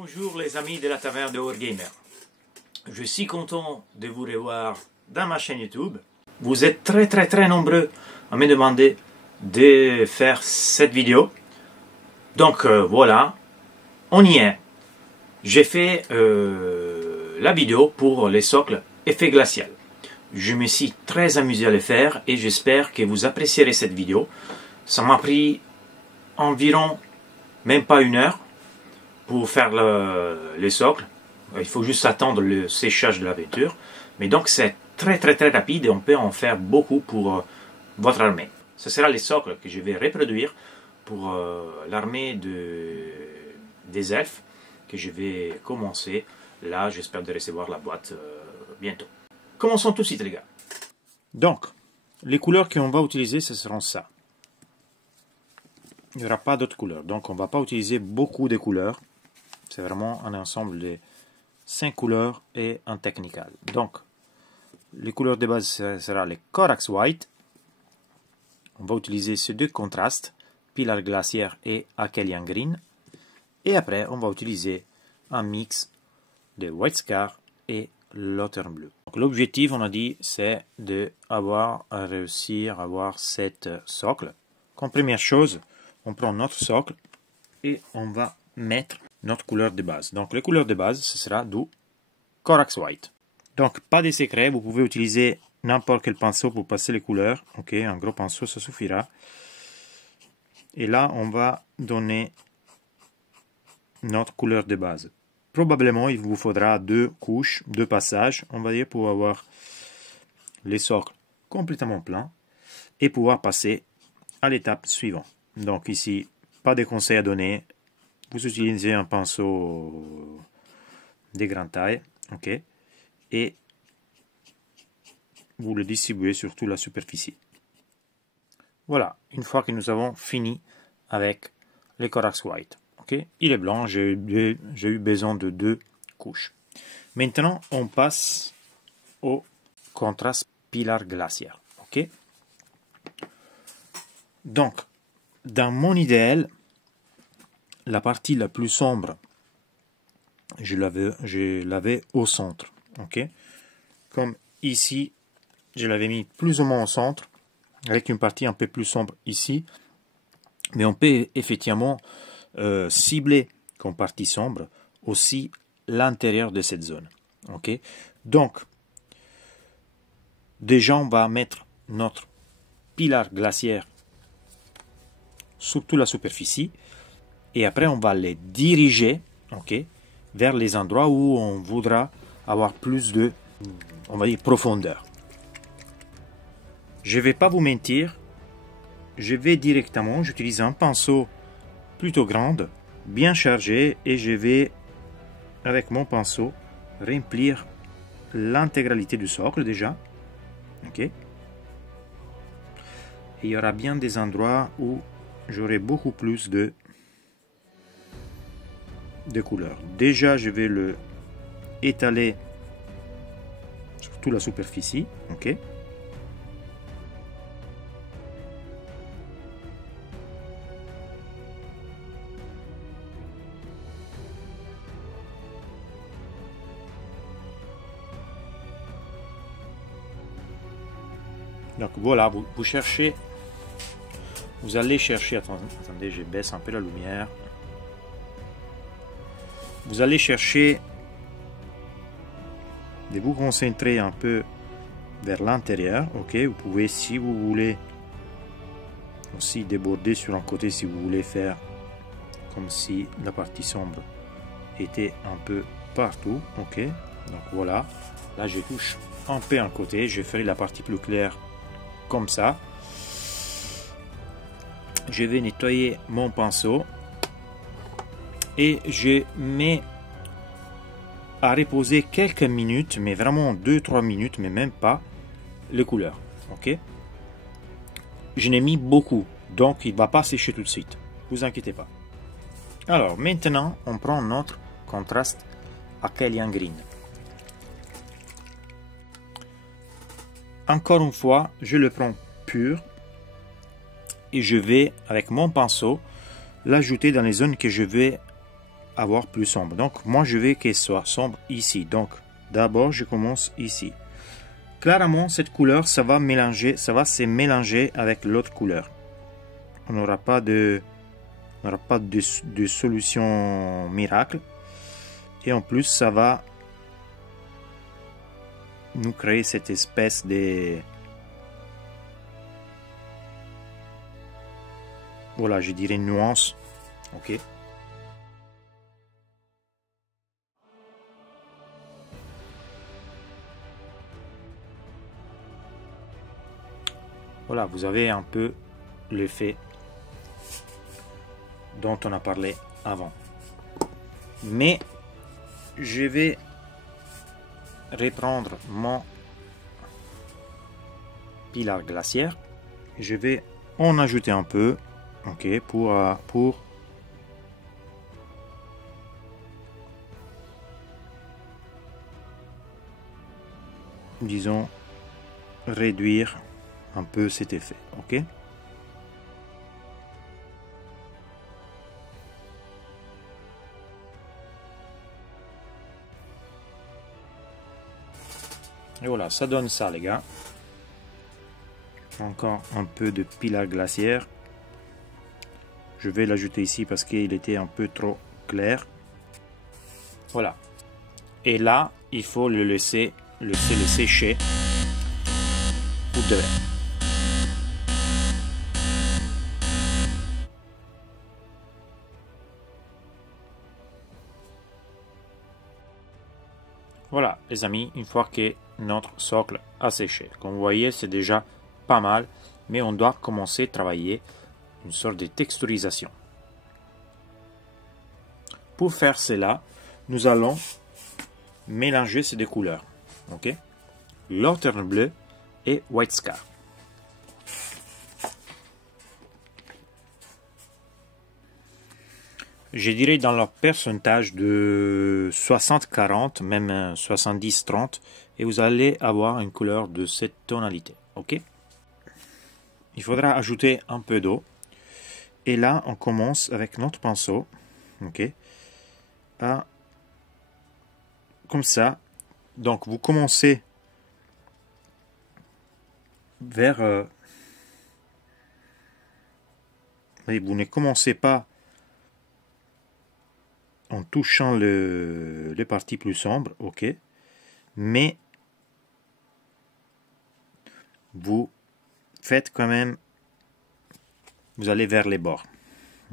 Bonjour les amis de la taverne de Wargamer. Je suis content de vous revoir dans ma chaîne YouTube. Vous êtes très nombreux à me demander de faire cette vidéo. Donc voilà, on y est. J'ai fait la vidéo pour les socles effet glacial. Je me suis très amusé à le faire et j'espère que vous apprécierez cette vidéo. Ça m'a pris environ même pas une heure pour faire les socles. Il faut juste attendre le séchage de la peinture. Mais donc c'est très rapide et on peut en faire beaucoup pour votre armée. Ce sera les socles que je vais reproduire pour l'armée des elfes que je vais commencer. Là, j'espère de recevoir la boîte bientôt. Commençons tout de suite, les gars. Donc, les couleurs qu'on va utiliser, ce seront ça. Il n'y aura pas d'autres couleurs. Donc, on ne va pas utiliser beaucoup de couleurs. C'est vraiment un ensemble de 5 couleurs et un technical. Donc, les couleurs de base, ce sera les Corax White. On va utiliser ces deux contrastes, Pilar Glaciaire et Akhelian Green. Et après, on va utiliser un mix de White Scar et Lothern Bleu. L'objectif, on a dit, c'est de réussir à avoir cette socle. Comme première chose, on prend notre socle et on va mettre notre couleur de base. Donc, les couleurs de base, ce sera du Corax White. Donc, pas de secret, vous pouvez utiliser n'importe quel pinceau pour passer les couleurs. Ok, un gros pinceau, ça suffira. Et là, on va donner notre couleur de base. Probablement, il vous faudra 2 couches, 2 passages, on va dire, pour avoir les socles complètement pleins et pouvoir passer à l'étape suivante. Donc ici, pas de conseils à donner. Vous utilisez un pinceau de grande taille, ok, et vous le distribuez sur toute la superficie. Voilà, une fois que nous avons fini avec les Corax White. Okay. Il est blanc, j'ai eu besoin de 2 couches. Maintenant, on passe au contraste Pilar Glaciaire. Okay. Donc, dans mon idéal, la partie la plus sombre, je l'avais au centre. Okay. Comme ici, je l'avais mis plus ou moins au centre, avec une partie un peu plus sombre ici. Mais on peut effectivement cibler comme partie sombre aussi l'intérieur de cette zone. Okay. Donc, déjà on va mettre notre Pilar Glaciaire sur toute la superficie et après on va les diriger, okay, vers les endroits où on voudra avoir plus de, on va dire, profondeur. Je ne vais pas vous mentir, je vais directement, j'utilise un pinceau plutôt grande, bien chargée, et je vais, avec mon pinceau, remplir l'intégralité du socle déjà. Ok. Et il y aura bien des endroits où j'aurai beaucoup plus de couleurs. Déjà, je vais le étaler sur toute la superficie. Ok. Donc voilà, vous cherchez, vous allez chercher, attendez, je baisse un peu la lumière. Vous allez chercher de vous concentrer un peu vers l'intérieur, ok. Vous pouvez, si vous voulez, aussi déborder sur un côté si vous voulez faire comme si la partie sombre était un peu partout, ok. Donc voilà, là je touche un peu un côté, je ferai la partie plus claire comme ça. Je vais nettoyer mon pinceau et je mets à reposer quelques minutes, mais vraiment 2-3 minutes, mais même pas, les couleurs. Ok. Je n'ai mis beaucoup, donc il ne va pas sécher tout de suite. Vous inquiétez pas. Alors maintenant, on prend notre contraste Akhelian Green. Encore une fois, je le prends pur et je vais, avec mon pinceau, l'ajouter dans les zones que je vais avoir plus sombre. Donc moi je veux qu'elle soit sombre ici. Donc d'abord je commence ici. Clairement cette couleur ça va se mélanger avec l'autre couleur. On n'aura pas de solution miracle. Et en plus ça va nous créer cette espèce de... Voilà, je dirais nuance. Ok. Voilà, vous avez un peu l'effet dont on a parlé avant. Mais je vais reprendre mon pilar glaciaire. Je vais en ajouter un peu, ok, pour disons réduire un peu cet effet, ok. Et voilà, ça donne ça les gars. Encore un peu de pilar glaciaire. Je vais l'ajouter ici parce qu'il était un peu trop clair. Voilà. Et là, il faut le laisser sécher pour de vrai. Voilà les amis, une fois que notre socle a séché. Comme vous voyez, c'est déjà pas mal, mais on doit commencer à travailler une sorte de texturisation. Pour faire cela, nous allons mélanger ces deux couleurs. Ok, Lanterne bleue et White Scar. Je dirais dans leur pourcentage de 60-40, même 70-30, et vous allez avoir une couleur de cette tonalité. Ok. Il faudra ajouter un peu d'eau. Et là, on commence avec notre pinceau. Ok. Comme ça. Donc, vous commencez vers... vous ne commencez pas en touchant les parties plus sombres, ok, mais vous faites quand même, vous allez vers les bords,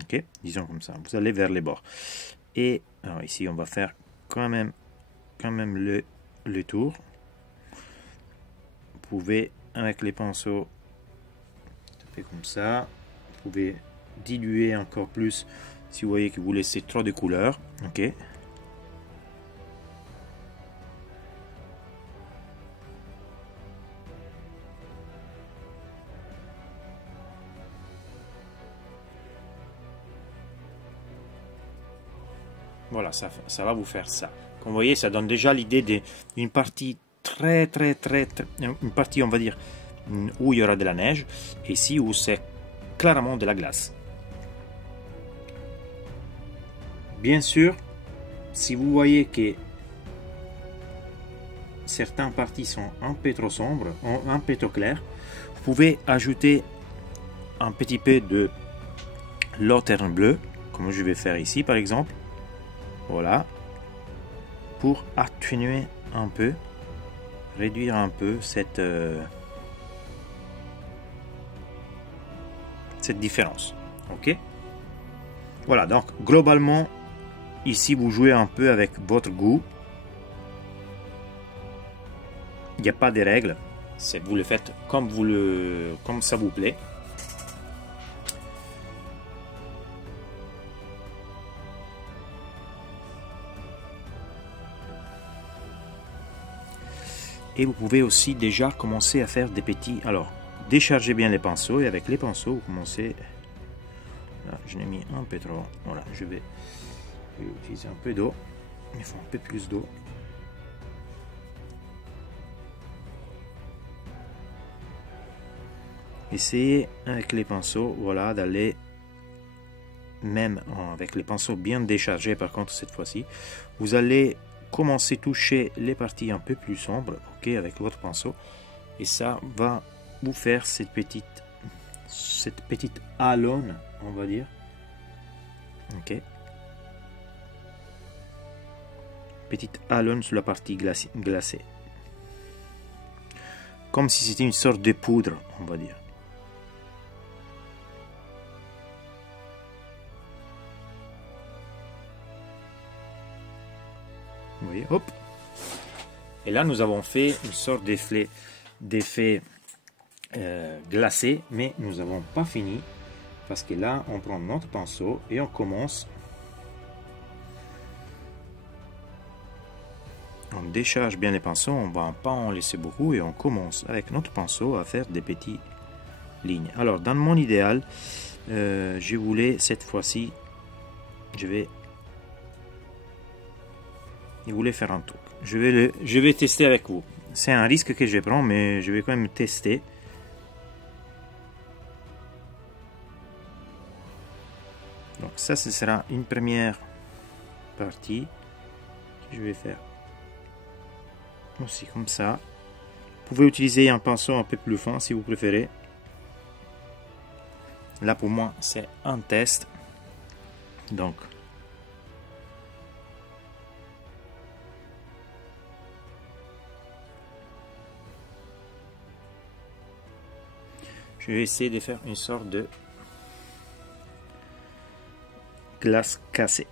ok, disons comme ça, vous allez vers les bords. Et alors ici, on va faire quand même le tour. Vous pouvez, avec les pinceaux, ça fait comme ça, vous pouvez diluer encore plus si vous voyez que vous laissez trop de couleurs, ok. Voilà, ça va vous faire ça. Comme vous voyez, ça donne déjà l'idée d'une partie très, une partie, on va dire, où il y aura de la neige, et ici où c'est clairement de la glace. Bien sûr, si vous voyez que certaines parties sont un peu trop sombres, un peu trop claires, vous pouvez ajouter un petit peu de lanterne bleue, comme je vais faire ici par exemple. Voilà, pour atténuer un peu, réduire un peu cette différence. Ok. Voilà, donc globalement, ici vous jouez un peu avec votre goût. Il n'y a pas de règles, vous le faites comme ça vous plaît. Et vous pouvez aussi déjà commencer à faire des petits... Alors, déchargez bien les pinceaux, et avec les pinceaux, vous commencez... Là, je l'ai mis un peu trop. Voilà, je vais utiliser un peu d'eau. Il faut un peu plus d'eau. Essayez avec les pinceaux, voilà, d'aller même avec les pinceaux bien déchargés par contre cette fois-ci, vous allez commencer à toucher les parties un peu plus sombres, ok, avec votre pinceau, et ça va vous faire cette petite alone, on va dire, ok, petite alone sur la partie glacée, comme si c'était une sorte de poudre, on va dire. Vous voyez, hop. Et là, nous avons fait une sorte d'effet glacé, mais nous n'avons pas fini, parce que là, on prend notre pinceau et on commence. On décharge bien les pinceaux, on ne va pas en laisser beaucoup, et on commence avec notre pinceau à faire des petites lignes. Alors, dans mon idéal, je voulais cette fois-ci, je voulais faire un truc. Je vais tester avec vous. C'est un risque que je prends, mais je vais quand même tester. Donc ça, ce sera une première partie. Je vais faire aussi comme ça. Vous pouvez utiliser un pinceau un peu plus fin si vous préférez. Là, pour moi, c'est un test. Donc, je vais essayer de faire une sorte de glace cassée.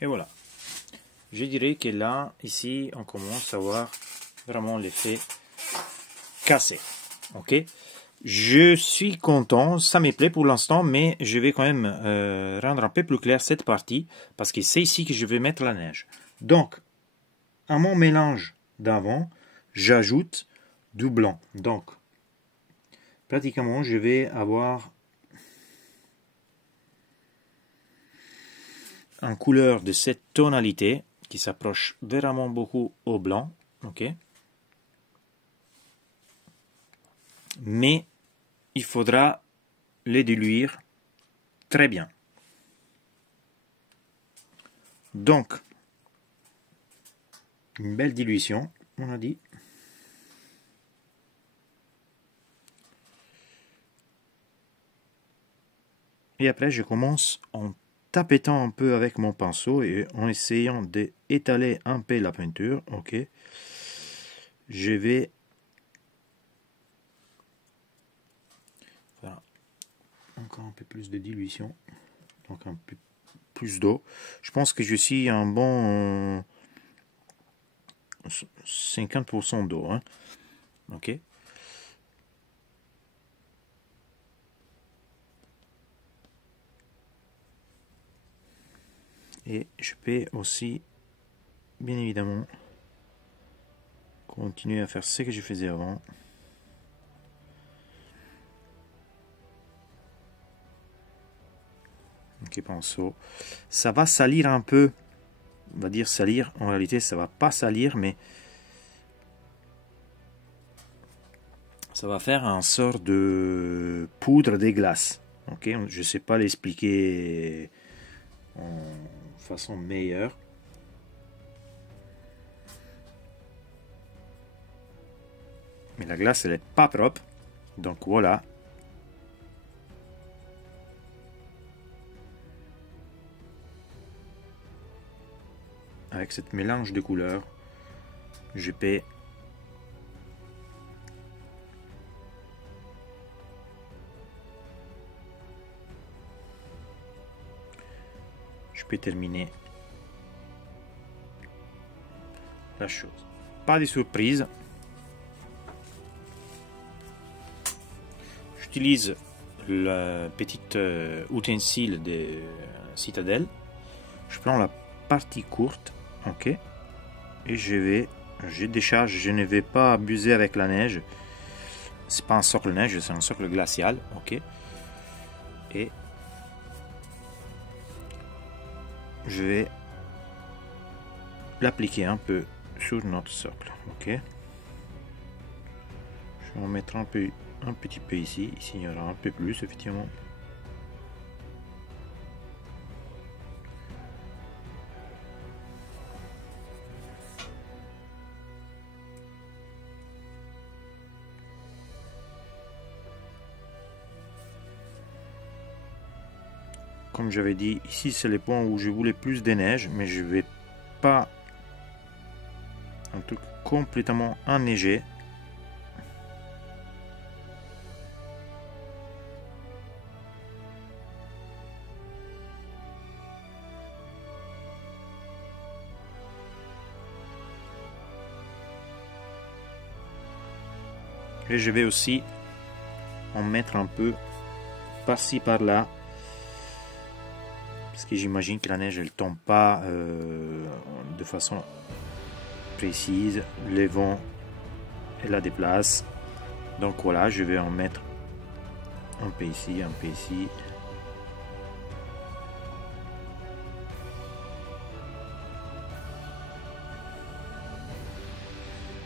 Et voilà. Je dirais que là, ici, on commence à voir vraiment l'effet cassé. Ok. Je suis content, ça me plaît pour l'instant, mais je vais quand même rendre un peu plus clair cette partie, parce que c'est ici que je vais mettre la neige. Donc, à mon mélange d'avant, j'ajoute du blanc. Donc, pratiquement, je vais avoir une couleur de cette tonalité qui s'approche vraiment beaucoup au blanc, ok. Mais il faudra les diluire très bien. Donc, une belle dilution, on a dit. Et après, je commence en tapetant un peu avec mon pinceau et en essayant d'étaler un peu la peinture, ok. Je vais faire encore un peu plus de dilution, donc un peu plus d'eau. Je pense que je suis un bon 50% d'eau, hein. Ok. Et je peux aussi, bien évidemment, continuer à faire ce que je faisais avant. Ok, pinceau. Ça va salir un peu. On va dire salir. En réalité, ça va pas salir, mais ça va faire un sort de poudre des glaces. Ok, je ne sais pas l'expliquer en façon meilleure. Mais la glace, elle n'est pas propre. Donc voilà. avec cette mélange de couleurs, je peux terminer la chose. Pas de surprise. J'utilise le petit ustensile de Citadel. Je prends la partie courte, ok, et je décharge. Je ne vais pas abuser avec la neige. C'est pas un socle neige, c'est un socle glacial, ok. Et je vais l'appliquer un peu sur notre socle, ok. Je vais en mettre un petit peu ici. Ici il y aura un peu plus effectivement. Comme j'avais dit, ici c'est les points où je voulais plus de neige, mais je vais pas un truc complètement enneigé. Et je vais aussi en mettre un peu par-ci par-là, parce que j'imagine que la neige elle tombe pas de façon précise, les vents elle la déplace, donc voilà, je vais en mettre un peu ici, un peu ici.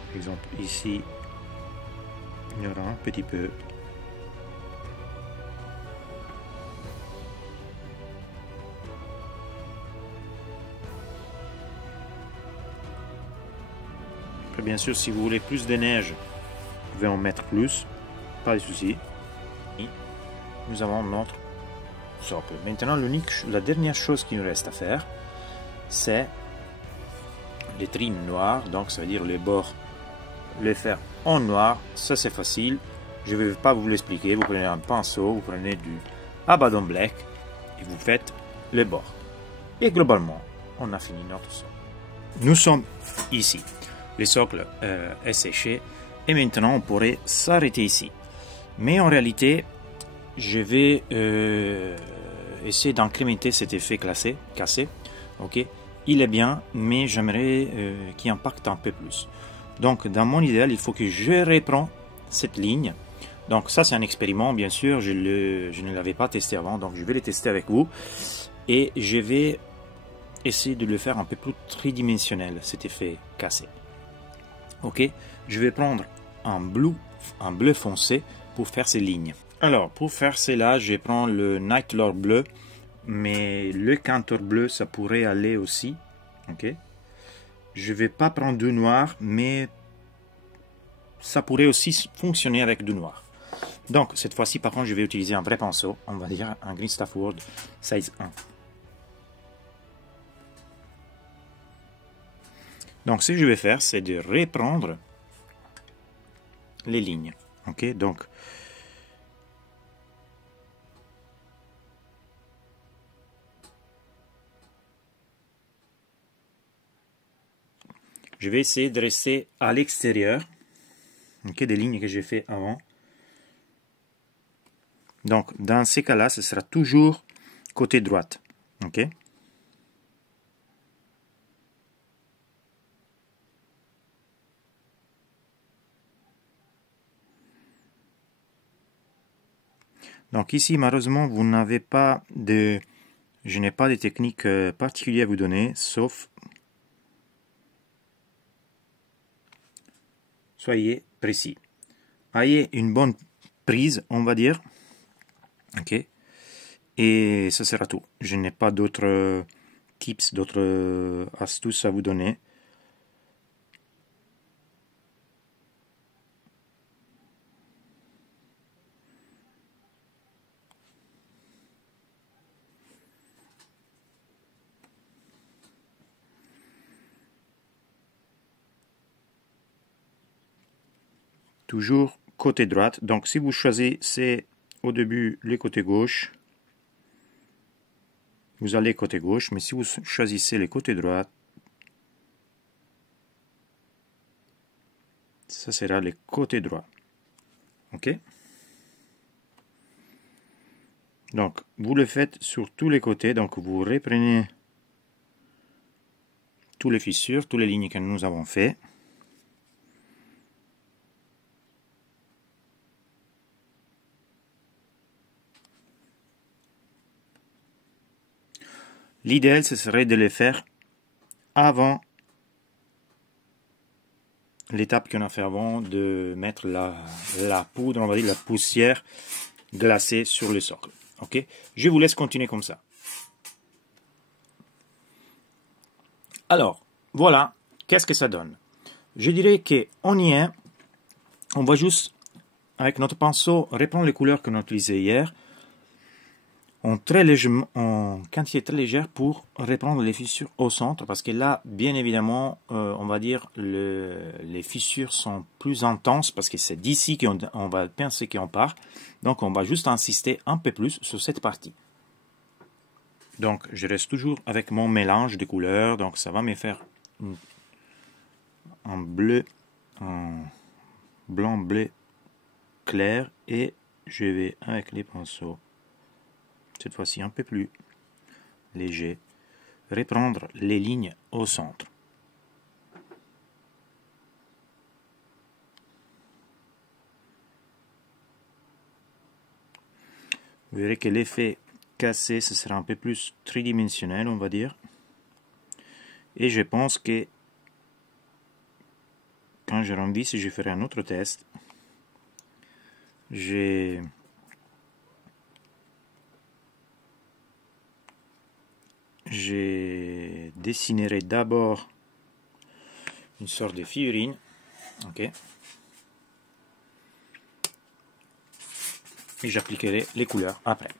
Par exemple ici il y aura un petit peu. Bien sûr, si vous voulez plus de neige, vous pouvez en mettre plus, pas de souci. Nous avons notre socle. Maintenant, la dernière chose qu'il nous reste à faire, c'est les trims noirs. Donc, ça veut dire les bords, les faire en noir. Ça, c'est facile. Je ne vais pas vous l'expliquer. Vous prenez un pinceau, vous prenez du Abaddon Black et vous faites les bords. Et globalement, on a fini notre socle. Nous sommes ici. Le socle est séché et maintenant on pourrait s'arrêter ici. Mais en réalité, je vais essayer d'incrémenter cet effet cassé. Ok, il est bien, mais j'aimerais qu'il impacte un peu plus. Donc, dans mon idéal, il faut que je reprends cette ligne. Donc, ça, c'est un expériment, bien sûr. Je ne l'avais pas testé avant, donc je vais le tester avec vous. Et je vais essayer de le faire un peu plus tridimensionnel, cet effet cassé. Ok, je vais prendre un bleu foncé pour faire ces lignes. Alors, pour faire cela, je prends le Nightlord bleu, mais le Cantor bleu, ça pourrait aller aussi. Ok, je vais pas prendre du noir, mais ça pourrait aussi fonctionner avec du noir. Donc, cette fois-ci, par contre, je vais utiliser un vrai pinceau, on va dire un Green Stuff World size 1. Donc, ce que je vais faire, c'est de reprendre les lignes. Ok, donc je vais essayer de rester à l'extérieur, ok, des lignes que j'ai fait avant. Donc, dans ces cas-là, ce sera toujours côté droite. Ok. Donc ici, malheureusement, vous n'avez pas de... Je n'ai pas de technique particulière à vous donner, sauf... Soyez précis. Ayez une bonne prise, on va dire. Ok. Et ça sera tout. Je n'ai pas d'autres tips, d'autres astuces à vous donner. toujours côté droite. Donc si vous choisissez au début les côtés gauche, vous allez côté gauche, mais si vous choisissez les côtés droits, ça sera les côtés droits. Ok? Donc vous le faites sur tous les côtés, donc vous reprenez tous les fissures, toutes les lignes que nous avons fait. L'idéal, ce serait de les faire avant l'étape qu'on a fait avant, de mettre la poudre, on va dire la poussière glacée sur le socle. Ok, je vous laisse continuer comme ça. Alors, voilà, qu'est-ce que ça donne? Je dirais qu'on y est, on va juste, avec notre pinceau, reprendre les couleurs qu'on a utilisées hier, en quantité très légère pour reprendre les fissures au centre, parce que là, bien évidemment, on va dire, les fissures sont plus intenses, parce que c'est d'ici qu'on va penser qu'on part, donc on va juste insister un peu plus sur cette partie. Donc, je reste toujours avec mon mélange de couleurs. Donc, ça va me faire un bleu, un blanc-bleu clair. Et je vais, avec les pinceaux, cette fois-ci un peu plus léger, reprendre les lignes au centre. Vous verrez que l'effet cassé, ce sera un peu plus tridimensionnel, on va dire. Et je pense que quand je renvisse, je ferai un autre test. Je dessinerai d'abord une sorte de figurine. Ok. Et j'appliquerai les couleurs après.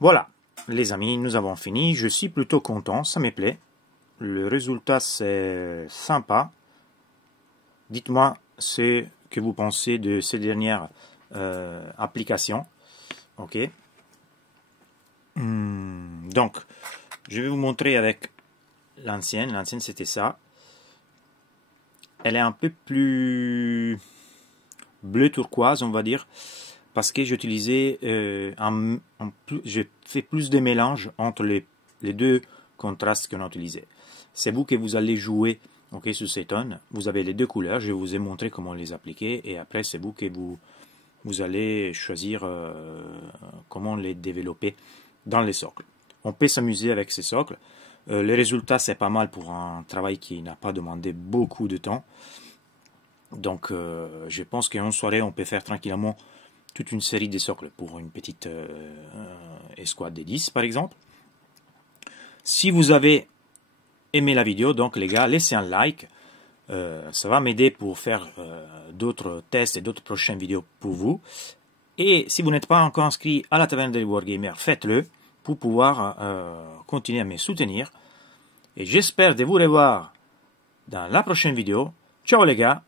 Voilà, les amis, nous avons fini. Je suis plutôt content, ça me plaît. Le résultat, c'est sympa. Dites-moi ce que vous pensez de ces dernières applications. Ok. Donc, je vais vous montrer avec l'ancienne. L'ancienne, c'était ça. Elle est un peu plus bleu turquoise, on va dire. Parce que j'utilisais j'ai fait plus de mélange entre les deux contrastes qu'on a utilisés. C'est vous que vous allez jouer, ok, sur ces tonnes. Vous avez les deux couleurs, je vous ai montré comment les appliquer et après c'est vous que vous allez choisir comment les développer dans les socles. On peut s'amuser avec ces socles. Le résultat c'est pas mal pour un travail qui n'a pas demandé beaucoup de temps. Donc je pense qu'en soirée on peut faire tranquillement toute une série de socles pour une petite escouade de 10 par exemple. Si vous avez aimé la vidéo, donc les gars, laissez un like. Ça va m'aider pour faire d'autres tests et d'autres prochaines vidéos pour vous. Et si vous n'êtes pas encore inscrit à la Taverne des Wargamers, faites-le pour pouvoir continuer à me soutenir. Et j'espère de vous revoir dans la prochaine vidéo. Ciao les gars!